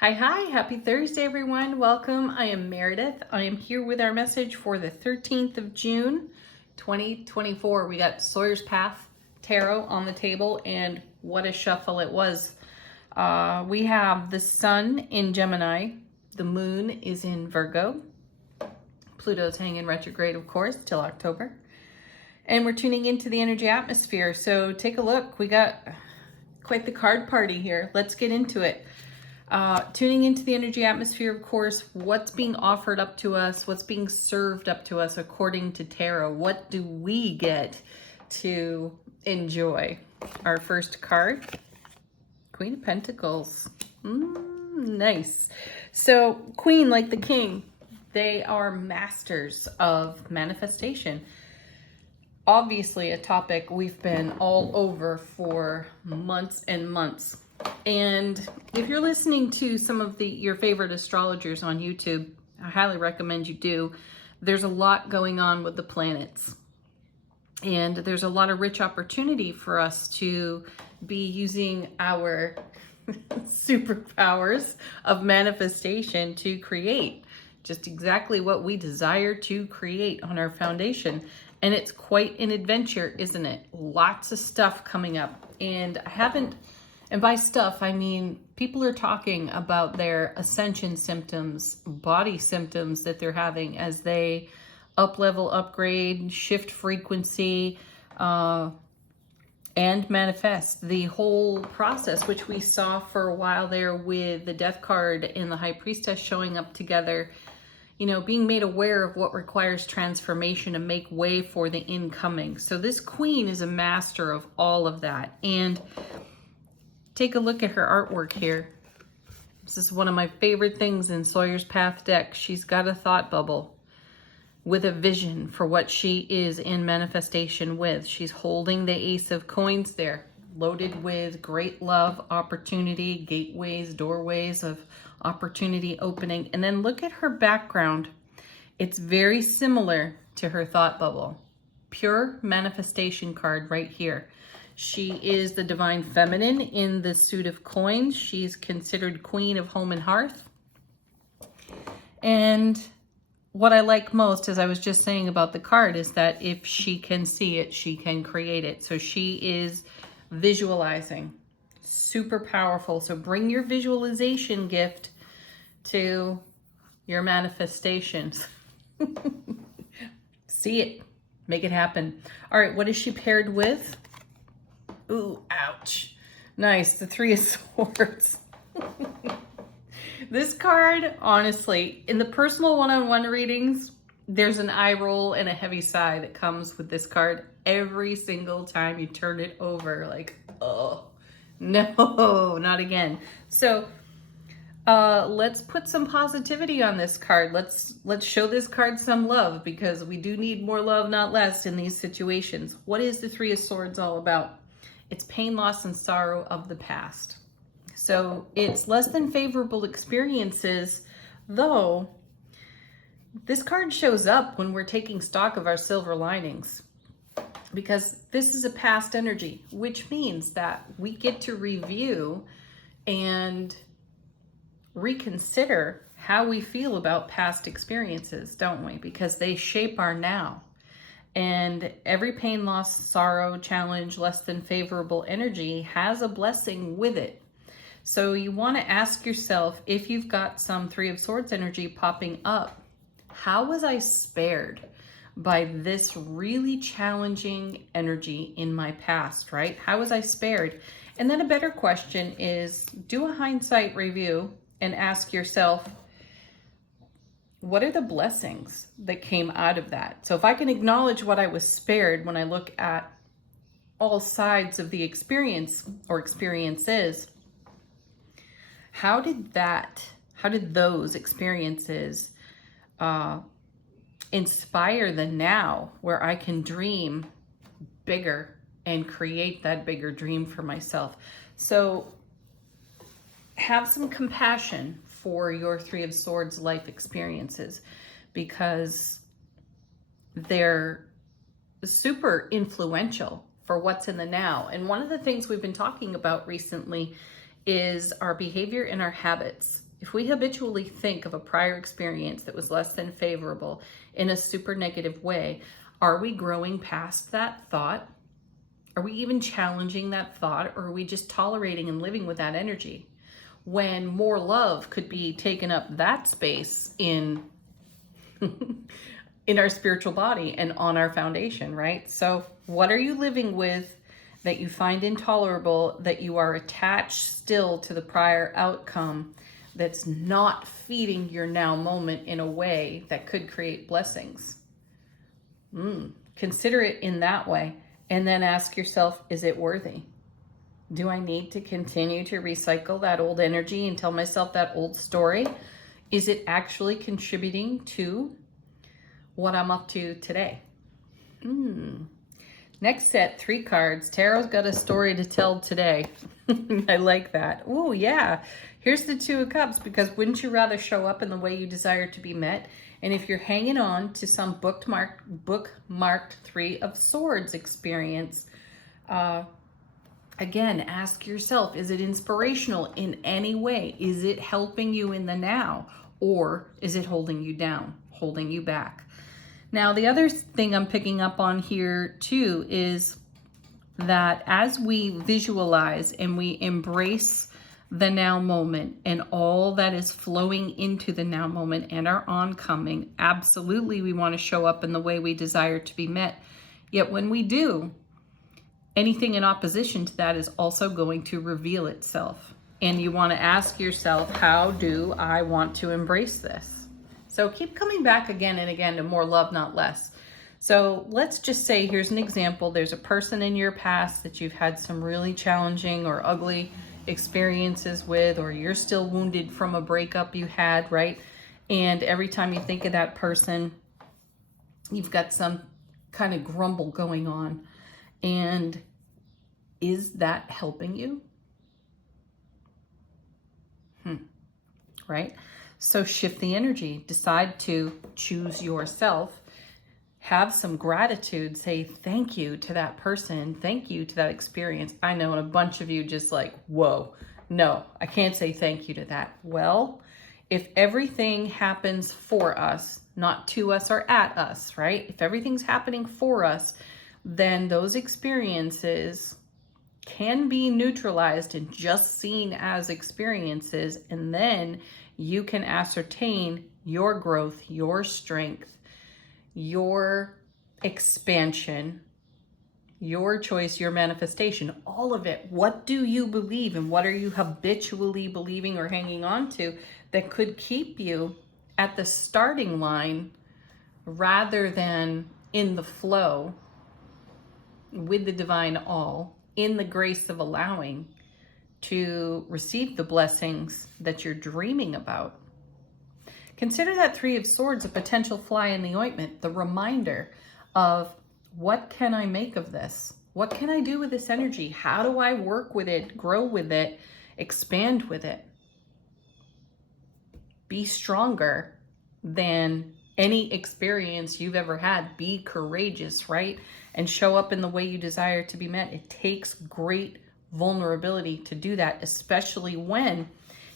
Hi, happy Thursday, everyone. Welcome. I am Meredith. I am here with our message for the 13th of June, 2024. We got Sawyer's Path Tarot on the table, and what a shuffle it was. We have the sun in Gemini, the moon is in Virgo, Pluto's hanging retrograde, of course, till October, and we're tuning into the energy atmosphere. So take a look. We got quite the card party here. Let's get into it. Tuning into the energy atmosphere, of course, what's being offered up to us, what's being served up to us according to tarot. What do we get to enjoy? Our first card, Queen of Pentacles. Nice. So Queen, like the King, they are masters of manifestation. Obviously a topic we've been all over for months and months. And if you're listening to some of your favorite astrologers on YouTube, I highly recommend you do. There's a lot going on with the planets. And there's a lot of rich opportunity for us to be using our superpowers of manifestation to create just exactly what we desire to create on our foundation. And it's quite an adventure, isn't it? Lots of stuff coming up. And by stuff, I mean, people are talking about their ascension symptoms, body symptoms that they're having as they up-level, upgrade, shift frequency, and manifest. The whole process, which we saw for a while there with the Death card and the High Priestess showing up together, you know, being made aware of what requires transformation to make way for the incoming. So this Queen is a master of all of that. And take a look at her artwork here. This is one of my favorite things in Sawyer's Path deck. She's got a thought bubble with a vision for what she is in manifestation with. She's holding the Ace of Coins there, loaded with great love, opportunity, gateways, doorways of opportunity opening. And then look at her background. It's very similar to her thought bubble. Pure manifestation card right here. She is the divine feminine in the suit of coins. She's considered queen of home and hearth. And what I like most, as I was just saying about the card, is that if she can see it, she can create it. So she is visualizing. Super powerful. So bring your visualization gift to your manifestations. See it. Make it happen. All right, what is she paired with? Ooh, ouch. Nice, the Three of Swords. This card, honestly, in the personal one-on-one readings, there's an eye roll and a heavy sigh that comes with this card every single time you turn it over. Like, oh, no, not again. So let's put some positivity on this card. Let's show this card some love, because we do need more love, not less, in these situations. What is the Three of Swords all about? It's pain, loss, and sorrow of the past. So it's less than favorable experiences, though this card shows up when we're taking stock of our silver linings, because this is a past energy, which means that we get to review and reconsider how we feel about past experiences, don't we? Because they shape our now. And every pain, loss, sorrow, challenge, less than favorable energy has a blessing with it. So you want to ask yourself, if you've got some Three of Swords energy popping up, how was I spared by this really challenging energy in my past, right? How was I spared? And then a better question is, do a hindsight review and ask yourself, what are the blessings that came out of that? So if I can acknowledge what I was spared when I look at all sides of the experience or experiences, how did those experiences inspire the now, where I can dream bigger and create that bigger dream for myself? So have some compassion for your Three of Swords life experiences, because they're super influential for what's in the now. And one of the things we've been talking about recently is our behavior and our habits. if we habitually think of a prior experience that was less than favorable in a super negative way, are we growing past that thought? Are we even challenging that thought, or are we just tolerating and living with that energy? When more love could be taken up that space in in our spiritual body and on our foundation, right? So what are you living with that you find intolerable, that you are attached still to the prior outcome, that's not feeding your now moment in a way that could create blessings? Consider it in that way, and then ask yourself, is it worthy? Do I need to continue to recycle that old energy and tell myself that old story? Is it actually contributing to what I'm up to today? Next set, 3 cards. Tarot's got a story to tell today. I like that. Oh, yeah. Here's the 2 of Cups, because wouldn't you rather show up in the way you desire to be met? And if you're hanging on to some bookmarked 3 of Swords experience, again, ask yourself, is it inspirational in any way? Is it helping you in the now? Or is it holding you down, holding you back? Now, the other thing I'm picking up on here too is that as we visualize and we embrace the now moment and all that is flowing into the now moment and our oncoming, absolutely we want to show up in the way we desire to be met. Yet when we do, anything in opposition to that is also going to reveal itself. And you want to ask yourself, how do I want to embrace this? So keep coming back again and again to more love, not less. So let's just say, here's an example. There's a person in your past that you've had some really challenging or ugly experiences with, or you're still wounded from a breakup you had, right? And every time you think of that person, you've got some kind of grumble going on. And is that helping you? Right? So shift the energy, decide to choose yourself, have some gratitude, say thank you to that person, thank you to that experience. I know, and a bunch of you just like, whoa, no, I can't say thank you to that. Well, if everything happens for us, not to us or at us, right? If everything's happening for us, then those experiences can be neutralized and just seen as experiences, and then you can ascertain your growth, your strength, your expansion, your choice, your manifestation, all of it. What do you believe, and what are you habitually believing or hanging on to that could keep you at the starting line rather than in the flow with the divine all, in the grace of allowing to receive the blessings that you're dreaming about? Consider that 3 of Swords a potential fly in the ointment, the reminder of, what can I make of this? What can I do with this energy? How do I work with it, grow with it, expand with it? Be stronger than any experience you've ever had. Be courageous, right? And show up in the way you desire to be met. It takes great vulnerability to do that, especially when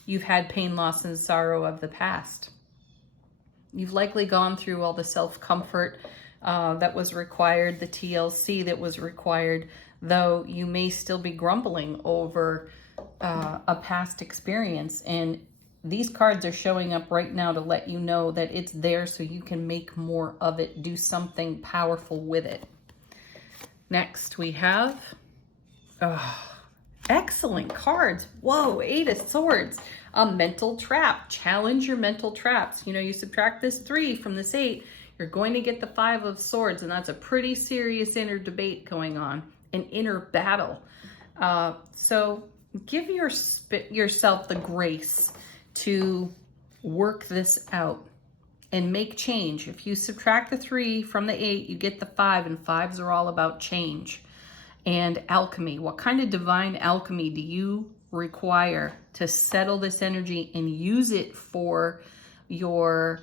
you've had pain, loss, and sorrow of the past. You've likely gone through all the self-comfort that was required, the TLC that was required, though you may still be grumbling over a past experience. And these cards are showing up right now to let you know that it's there so you can make more of it, do something powerful with it. Next, we have excellent cards. Whoa, 8 of Swords. A mental trap. Challenge your mental traps. You know, you subtract this 3 from this 8, you're going to get the 5 of Swords, and that's a pretty serious inner debate going on, an inner battle. So give yourself the grace to work this out and make change. If you subtract the 3 from the 8, you get the 5, and 5s are all about change and alchemy. What kind of divine alchemy do you require to settle this energy and use it for your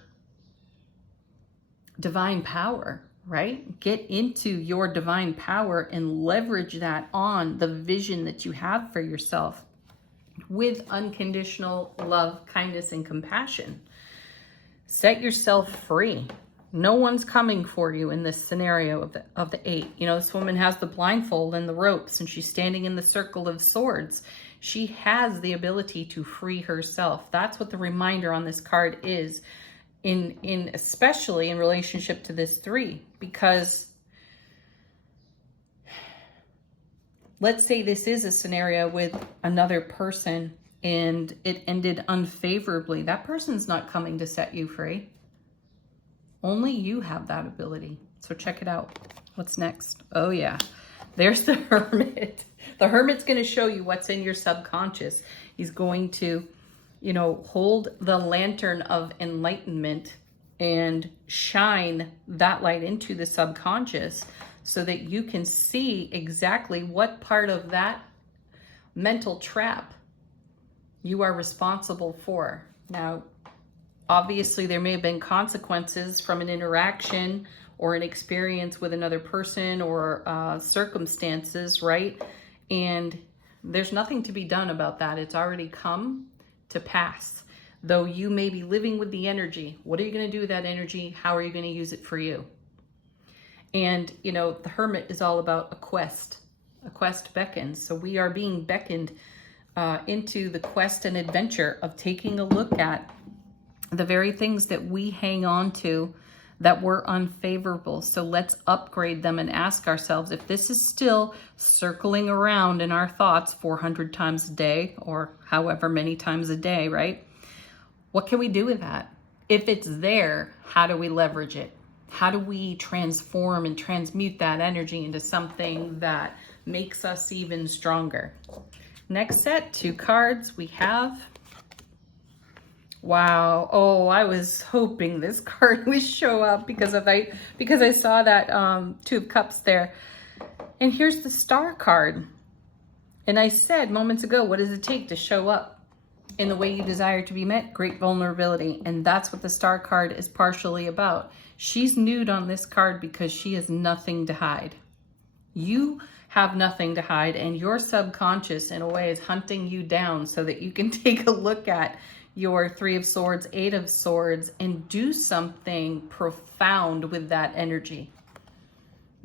divine power, right? Get into your divine power and leverage that on the vision that you have for yourself. with unconditional love, kindness, and compassion. Set yourself free. No one's coming for you in this scenario of the 8. You know, this woman has the blindfold and the ropes, and she's standing in the circle of swords. She has the ability to free herself. That's what the reminder on this card is, in especially in relationship to this 3, because let's say this is a scenario with another person and it ended unfavorably. That person's not coming to set you free. Only you have that ability. So check it out. What's next? Oh yeah, there's the Hermit. The Hermit's going to show you what's in your subconscious. He's going to, you know, hold the lantern of enlightenment and shine that light into the subconscious so that you can see exactly what part of that mental trap you are responsible for. Now, obviously, there may have been consequences from an interaction or an experience with another person or circumstances, right? And there's nothing to be done about that. It's already come to pass. Though you may be living with the energy. What are you going to do with that energy? How are you going to use it for you? And, you know, the Hermit is all about a quest. A quest beckons. So we are being beckoned into the quest and adventure of taking a look at the very things that we hang on to that were unfavorable. So let's upgrade them and ask ourselves, if this is still circling around in our thoughts 400 times a day or however many times a day, right? What can we do with that? If it's there, how do we leverage it? How do we transform and transmute that energy into something that makes us even stronger? Next set, 2 cards we have. Wow. Oh, I was hoping this card would show up because I saw that 2 of Cups there. And here's the Star card. And I said moments ago, what does it take to show up in the way you desire to be met? Great vulnerability. And that's what the Star card is partially about. She's nude on this card because she has nothing to hide. You have nothing to hide, and your subconscious in a way is hunting you down so that you can take a look at your 3 of Swords, 8 of Swords, and do something profound with that energy.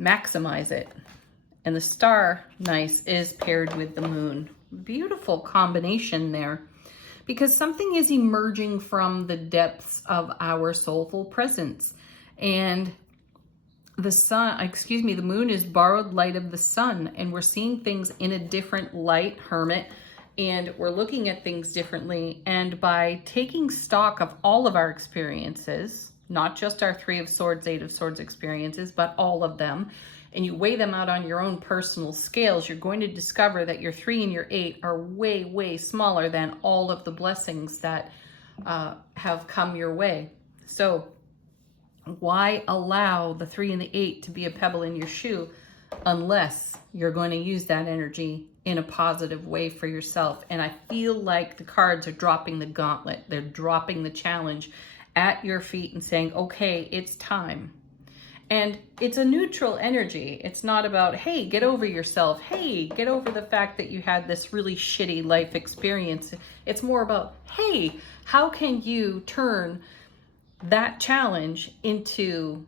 Maximize it. And the Star, nice, is paired with the Moon. Beautiful combination there, because something is emerging from the depths of our soulful presence. And the Moon is borrowed light of the sun, and we're seeing things in a different light, Hermit, and we're looking at things differently. And by taking stock of all of our experiences, not just our 3 of Swords, 8 of Swords experiences, but all of them, and you weigh them out on your own personal scales, you're going to discover that your 3 and your 8 are way, way smaller than all of the blessings that have come your way. So why allow the 3 and the 8 to be a pebble in your shoe unless you're going to use that energy in a positive way for yourself? And I feel like the cards are dropping the gauntlet. They're dropping the challenge at your feet and saying, okay, it's time. And it's a neutral energy. It's not about, hey, get over yourself. Hey, get over the fact that you had this really shitty life experience. It's more about, hey, how can you turn that challenge into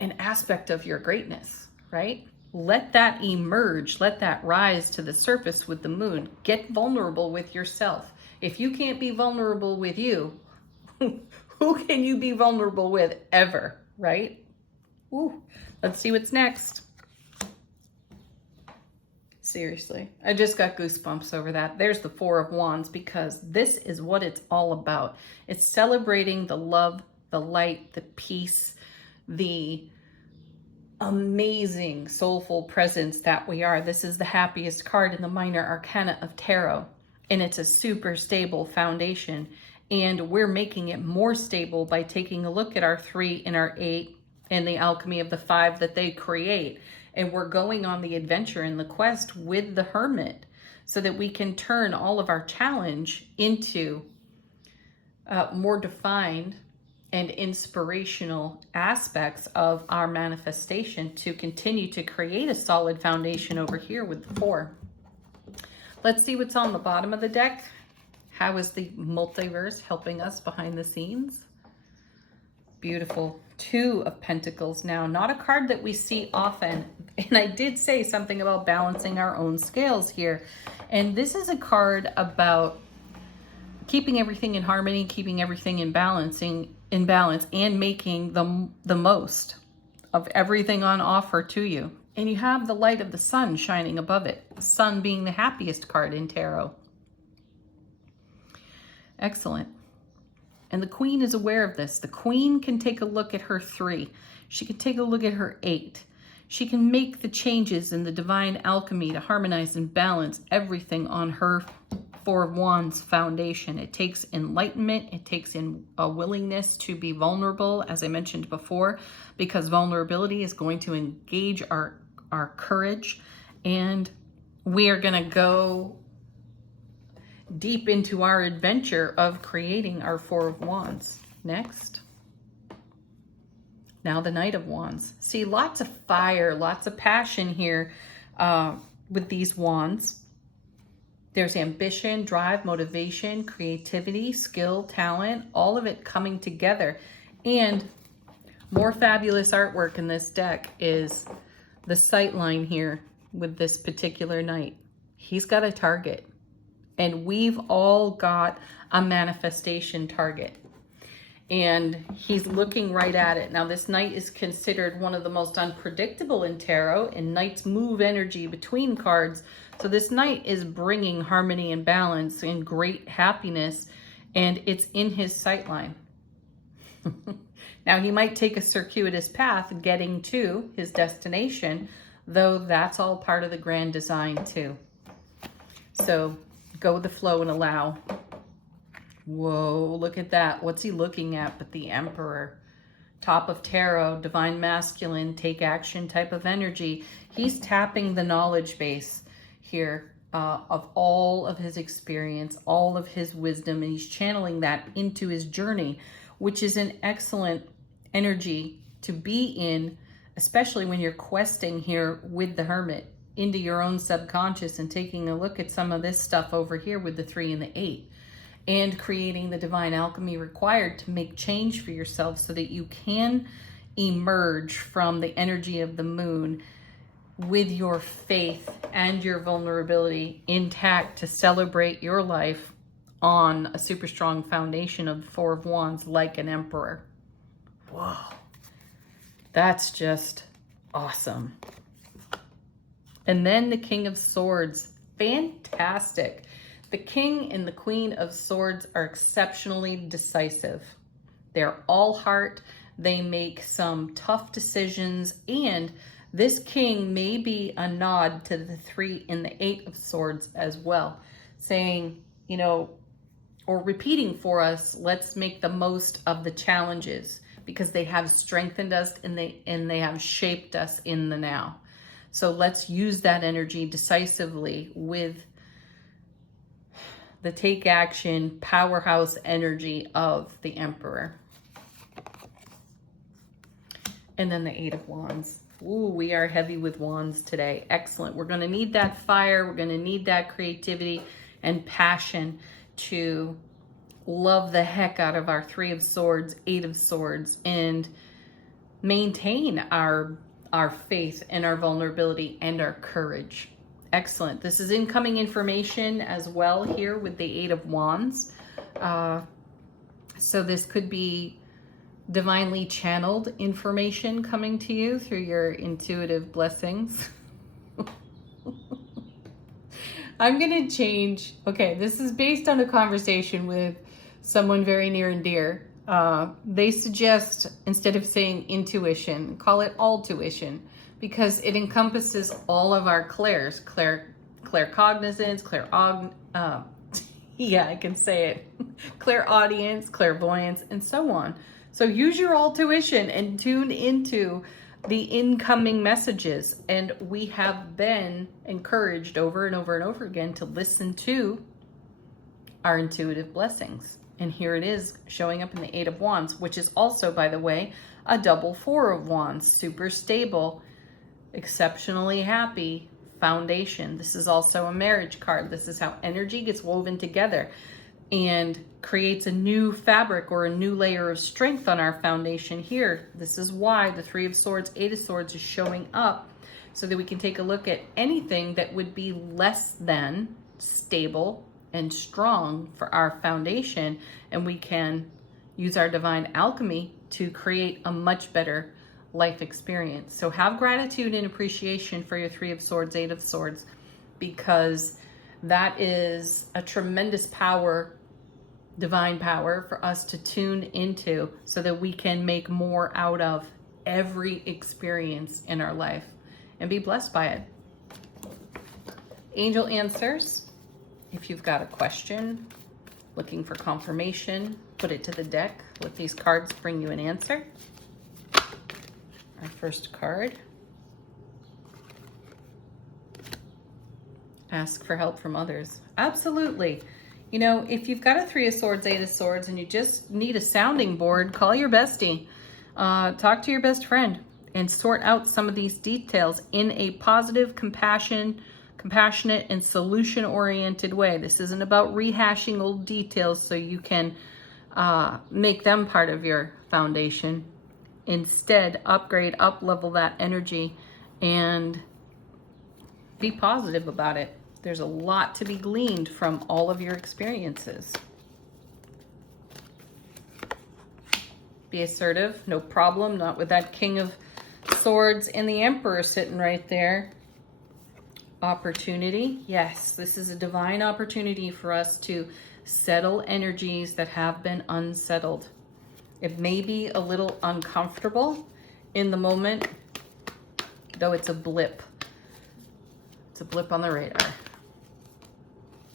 an aspect of your greatness, right? Let that emerge. Let that rise to the surface with the Moon. Get vulnerable with yourself. If you can't be vulnerable with you, who can you be vulnerable with ever, right? Ooh, let's see what's next. Seriously, I just got goosebumps over that. There's the 4 of Wands, because this is what it's all about. It's celebrating the love, the light, the peace, the amazing soulful presence that we are. This is the happiest card in the minor arcana of tarot, and it's a super stable foundation. And we're making it more stable by taking a look at our 3 and our 8 and the alchemy of the 5 that they create. And we're going on the adventure and the quest with the Hermit so that we can turn all of our challenge into more defined and inspirational aspects of our manifestation to continue to create a solid foundation over here with the 4. Let's see what's on the bottom of the deck. How is the multiverse helping us behind the scenes? Beautiful. Two of Pentacles now. Not a card that we see often. And I did say something about balancing our own scales here. And this is a card about keeping everything in harmony, keeping everything in balance, and making the most of everything on offer to you. And you have the light of the sun shining above it. The sun being the happiest card in tarot. Excellent. And the Queen is aware of this. The Queen can take a look at her 3. She can take a look at her 8. She can make the changes in the divine alchemy to harmonize and balance everything on her 4 of Wands foundation. It takes enlightenment. It takes a willingness to be vulnerable, as I mentioned before, because vulnerability is going to engage our courage. And we are going to go deep into our adventure of creating our 4 of Wands. Next. Now the Knight of Wands. See, lots of fire, lots of passion here with these wands. There's ambition, drive, motivation, creativity, skill, talent, all of it coming together. And more fabulous artwork in this deck is the sight line here with this particular knight. He's got a target. And we've all got a manifestation target. And he's looking right at it. Now, this knight is considered one of the most unpredictable in tarot, and knights move energy between cards. So this knight is bringing harmony and balance and great happiness, and it's in his sight line. Now, he might take a circuitous path getting to his destination, though that's all part of the grand design too. So go with the flow and allow. Whoa, look at that. What's he looking at but the Emperor? Top of tarot, divine masculine, take action type of energy. He's tapping the knowledge base here of all of his experience, all of his wisdom, and he's channeling that into his journey, which is an excellent energy to be in, especially when you're questing here with the Hermit into your own subconscious and taking a look at some of this stuff over here with the 3 and the 8 and creating the divine alchemy required to make change for yourself so that you can emerge from the energy of the moon with your faith and your vulnerability intact to celebrate your life on a super strong foundation of the 4 of Wands like an Emperor. Whoa, that's just awesome. And then the King of Swords, fantastic. The King and the Queen of Swords are exceptionally decisive. They're all heart. They make some tough decisions. And this King may be a nod to the 3 and the 8 of Swords as well, saying, you know, or repeating for us, let's make the most of the challenges because they have strengthened us and they have shaped us in the now. So let's use that energy decisively with the take action powerhouse energy of the Emperor. And then the 8 of Wands. Ooh, we are heavy with wands today. Excellent. We're going to need that fire. We're going to need that creativity and passion to love the heck out of our 3 of Swords, 8 of Swords, and maintain our faith and our vulnerability and our courage. Excellent. This is incoming information as well here with the 8 of Wands. So this could be divinely channeled information coming to you through your intuitive blessings. I'm going to change. Okay, this is based on a conversation with someone very near and dear. They suggest, instead of saying intuition, call it all-tuition, because it encompasses all of our clairs, claircognizance, yeah, I can say it, clairaudience, clairvoyance, and so on. So use your all-tuition and tune into the incoming messages. And we have been encouraged over and over and over again to listen to our intuitive blessings. And here it is showing up in the 8 of Wands, which is also, by the way, a double 4 of Wands, super stable, exceptionally happy, foundation. This is also a marriage card. This is how energy gets woven together and creates a new fabric or a new layer of strength on our foundation here. This is why the Three of Swords, Eight of Swords is showing up, so that we can take a look at anything that would be less than stable and strong for our foundation, and we can use our divine alchemy to create a much better life experience. So have gratitude and appreciation for your Three of Swords, Eight of Swords, because that is a tremendous power, divine power, for us to tune into so that we can make more out of every experience in our life and be blessed by it. Angel answers. If you've got a question, looking for confirmation, put it to the deck. Let these cards bring you an answer. Our first card. Ask for help from others. Absolutely. You know, if you've got a Three of Swords, Eight of Swords, and you just need a sounding board, call your bestie. Talk to your best friend and sort out some of these details in a positive, compassionate, and solution-oriented way. This isn't about rehashing old details so you can make them part of your foundation. Instead, upgrade, up-level that energy and be positive about it. There's a lot to be gleaned from all of your experiences. Be assertive, no problem, not with that King of Swords and the Emperor sitting right there. Opportunity, yes, this is a divine opportunity for us to settle energies that have been unsettled. It may be a little uncomfortable in the moment, though it's a blip. It's a blip on the radar.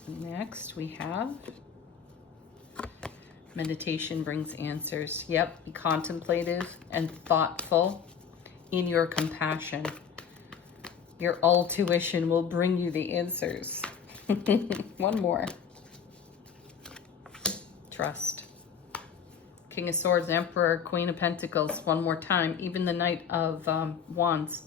Next, we have meditation brings answers. Yep, be contemplative and thoughtful in your compassion. Your all-tuition will bring you the answers. One more. Trust. King of Swords, Emperor, Queen of Pentacles. One more time. Even the Knight of Wands.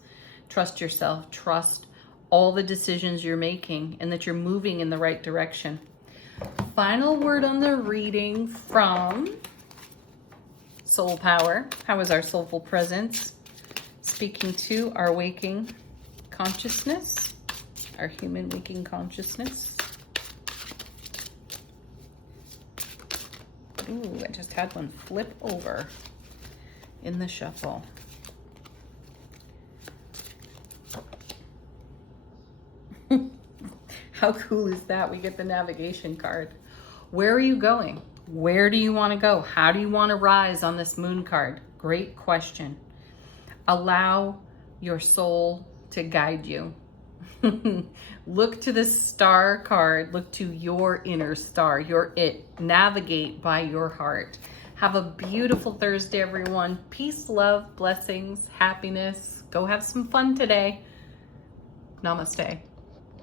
Trust yourself. Trust all the decisions you're making and that you're moving in the right direction. Final word on the reading from Soul Power. How is our soulful presence speaking to our waking consciousness, our human waking consciousness? Ooh, I just had one flip over in the shuffle. How cool is that? We get the navigation card. Where are you going? Where do you want to go? How do you want to rise on this moon card? Great question. Allow your soul to guide you. Look to the star card. Look to your inner star, your it. Navigate by your heart. Have a beautiful Thursday, everyone. Peace, love, blessings, happiness. Go have some fun today. Namaste.